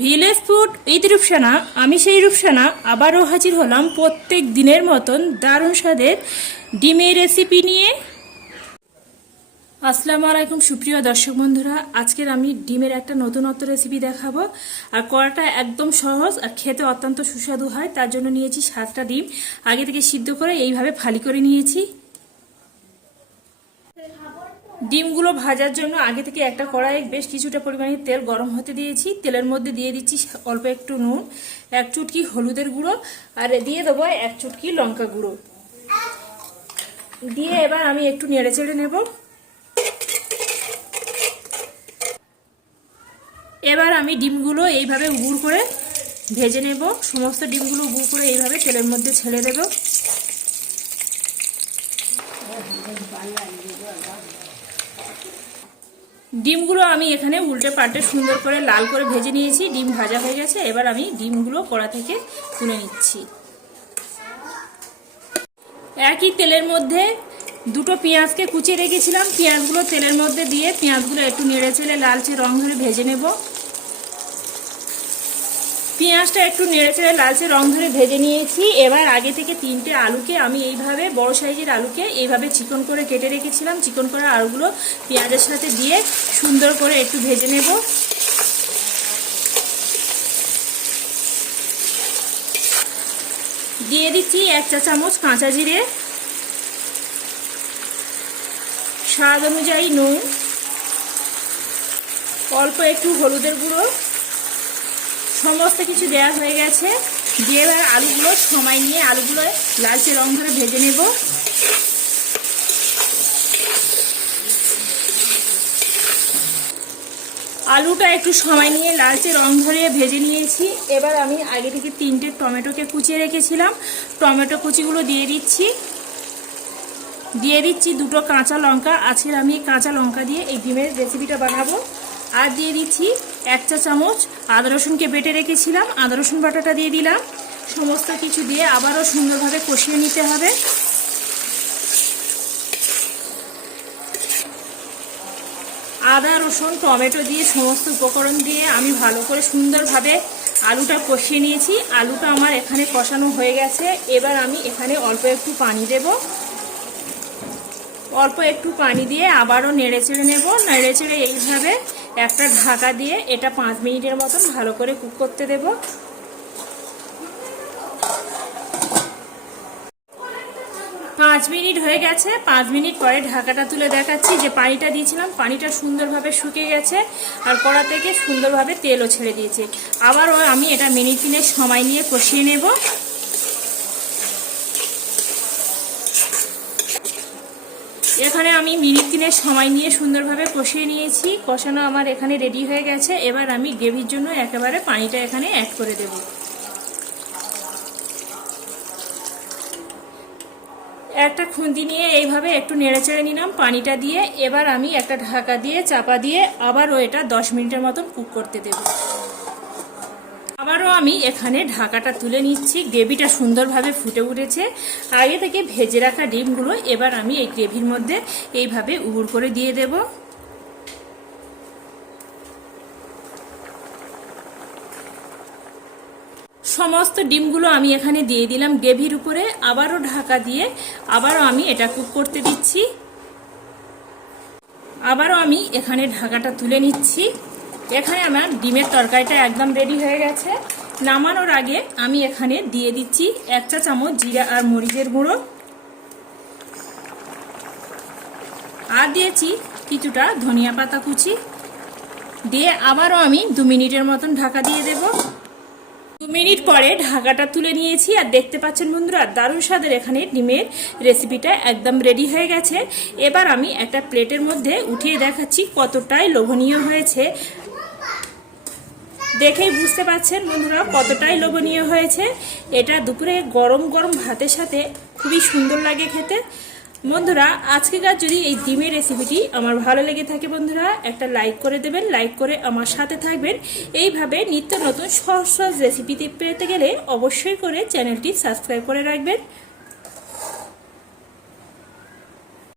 Village food Eid Rupsana, আমি সেই রূপসানা, আবারও হাজির হলাম প্রত্যেক দিনের মতন দারুণ স্বাদের ডিমের রেসিপি নিয়ে। আসসালামু আলাইকুম, সুপ্রিয় দর্শক বন্ধুরা, আজকের আমি ডিমের একটা নতুনত্ব রেসিপি দেখাবো। আর করাটা একদম সহজ আর খেতে অত্যন্ত সুস্বাদু হয়, তার জন্য নিয়েছি সাতটা ডিম। আগে থেকে সিদ্ধ করে এইভাবে ফালি করে নিয়েছি। ডিমগুলো ভাজার জন্য আগে থেকে একটা কড়াইয়ে বেশ কিছুটা পরিমাণে তেল গরম হতে দিয়েছি। তেলের মধ্যে দিয়ে দিচ্ছি অল্প একটু নুন, এক চুটকি হলুদের গুঁড়ো আর দিয়ে দেবো এক চুটকি লঙ্কা গুঁড়ো। দিয়ে এবার আমি একটু নেড়ে চেড়ে নেব। এবার আমি ডিমগুলো এইভাবে উগুড় করে ভেজে নেব। সমস্ত ডিমগুলো উগুড় করে এইভাবে তেলের মধ্যে ছেড়ে দেবো। ডিমগুলো আমি এখানে উল্টে পাল্টে সুন্দর করে লাল করে ভেজে নিয়েছি। ডিম ভাজা হয়ে গেছে, এবার আমি ডিমগুলো কড়া থেকে তুলে নিচ্ছি। একই তেলের মধ্যে দুটো পেঁয়াজকে কুচিয়ে রেখেছিলাম। পেঁয়াজগুলো তেলের মধ্যে দিয়ে পেঁয়াজগুলো একটু নেড়ে চেড়ে লালচে রং ধরে ভেজে নেব। পেঁয়াজটা একটু নেড়ে চেড়ে লালচে রং ধরে ভেজে নিয়েছি। এবার আগে থেকে তিনটে আলুকে আমি এইভাবে বড় সাইজের আলুকে এইভাবে চিকন করে কেটে রেখেছিলাম। চিকন করে আলুগুলো পেঁয়াজের সাথে দিয়ে সুন্দর করে একটু ভেজে নেব। দিয়ে দিচ্ছি এক চা চামচ কাঁচা জিরে। স্বাদ অনুযায়ী নুন। অল্প একটু হলুদের গুঁড়ো। সমস্ত কিছু দেওয়া হয়ে গেছে। দিয়ে এবার আলুগুলো সময় নিয়ে আলুগুলো লালচে রং ধরে ভেজে নেব। আলুটা একটু সময় নিয়ে লালচে রং ধরে ভেজে নিয়েছি। এবার আমি আগে থেকে তিনটে টমেটোকে কুচিয়ে রেখেছিলাম। টমেটো কুচিগুলো দিয়ে দিচ্ছি। দিয়ে দিচ্ছি দুটো কাঁচা লঙ্কা। আজকের আমি কাঁচা লঙ্কা দিয়ে এই ডিমের রেসিপিটা বানাবো। আর দিয়ে দিচ্ছি এক চা চামচ আদা রসুনকে বেটে রেখেছিলাম। আদা রসুন বাটাটা দিয়ে দিলাম। সমস্ত কিছু দিয়ে আবারও সুন্দরভাবে কষিয়ে নিতে হবে। আদা, রসুন, টমেটো দিয়ে সমস্ত উপকরণ দিয়ে আমি ভালো করে সুন্দরভাবে আলুটা কষিয়ে নিয়েছি। আলুটা আমার এখানে কষানো হয়ে গেছে। এবার আমি এখানে অল্প একটু পানি দেব। অল্প একটু পানি দিয়ে আবারও নেড়ে চেড়ে নেব। নেড়ে চেড়ে এইভাবে একটা ঢাকা দিয়ে এটা পাঁচ মিনিটের মতন ভালো করে কুক করতে দেব। পাঁচ মিনিট হয়ে গেছে। পাঁচ মিনিট পরে ঢাকাটা তুলে দেখাচ্ছি যে পানিটা দিয়েছিলাম, পানিটা সুন্দরভাবে শুকিয়ে গেছে আর কড়া থেকে সুন্দরভাবে তেলও ছেড়ে দিয়েছে। আবারও আমি এটা মিনিট তিনের সময় নিয়ে কষিয়ে নেব। এখানে আমি মিনিট তিনের সময় নিয়ে সুন্দরভাবে কষিয়ে নিয়েছি। কষানো আমার এখানে রেডি হয়ে গেছে। এবার আমি গ্রেভির জন্য একেবারে পানিটা এখানে অ্যাড করে দেব। একটা খুন্তি নিয়ে এইভাবে একটু নেড়ে চেড়ে নিলাম পানিটা দিয়ে। এবার আমি একটা ঢাকা দিয়ে চাপা দিয়ে আবারও এটা দশ মিনিটের মতন কুক করতে দেব। আবারও আমি এখানে ঢাকাটা তুলে নিচ্ছি। গ্রেভিটা সুন্দরভাবে ফুটে উঠেছে। আগে থেকে ভেজে রাখা ডিমগুলো এবার আমি এই গ্রেভির মধ্যে এইভাবে উগুড় করে দিয়ে দেব। সমস্ত ডিমগুলো আমি এখানে দিয়ে দিলাম গ্রেভির উপরে। আবারও ঢাকা দিয়ে আবারও আমি এটা কুক করতে দিচ্ছি। আবারও আমি এখানে ঢাকাটা তুলে নিচ্ছি। এখানে আমার ডিমের তরকারিটা একদম রেডি হয়ে গেছে। নামানোর আগে আমি এখানে দিয়ে দিচ্ছি এক চা চামচ জিরা আর মরিচের গুঁড়ো। আর দিয়েছি কিছুটা ধনিয়া পাতা কুচি। দিয়ে আবারও আমি দু মিনিটের মতন ঢাকা দিয়ে দেব। দু মিনিট পরে ঢাকাটা তুলে নিয়েছি। আর দেখতে পাচ্ছেন বন্ধুরা, দারুণ স্বাদের এখানে ডিমের রেসিপিটা একদম রেডি হয়ে গেছে। এবার আমি একটা প্লেটের মধ্যে উঠিয়ে দেখাচ্ছি কতটাই লোভনীয় হয়েছে। দেখেই বুঝতে পাচ্ছেন বন্ধুরা কতটাই লোভনীয় হয়েছে। এটা দুপুরে গরম গরম ভাতের সাথে খুবই সুন্দর লাগে খেতে। বন্ধুরা, আজকেকার যদি এই ডিমের রেসিপিটি আমার ভালো লেগে থাকে বন্ধুরা, একটা লাইক করে দেবেন লাইক করে আমার সাথে থাকবেন। এইভাবে নিত্য নতুন সহজ সহজ রেসিপিতে পেতে গেলে অবশ্যই করে চ্যানেলটি সাবস্ক্রাইব করে রাখবেন।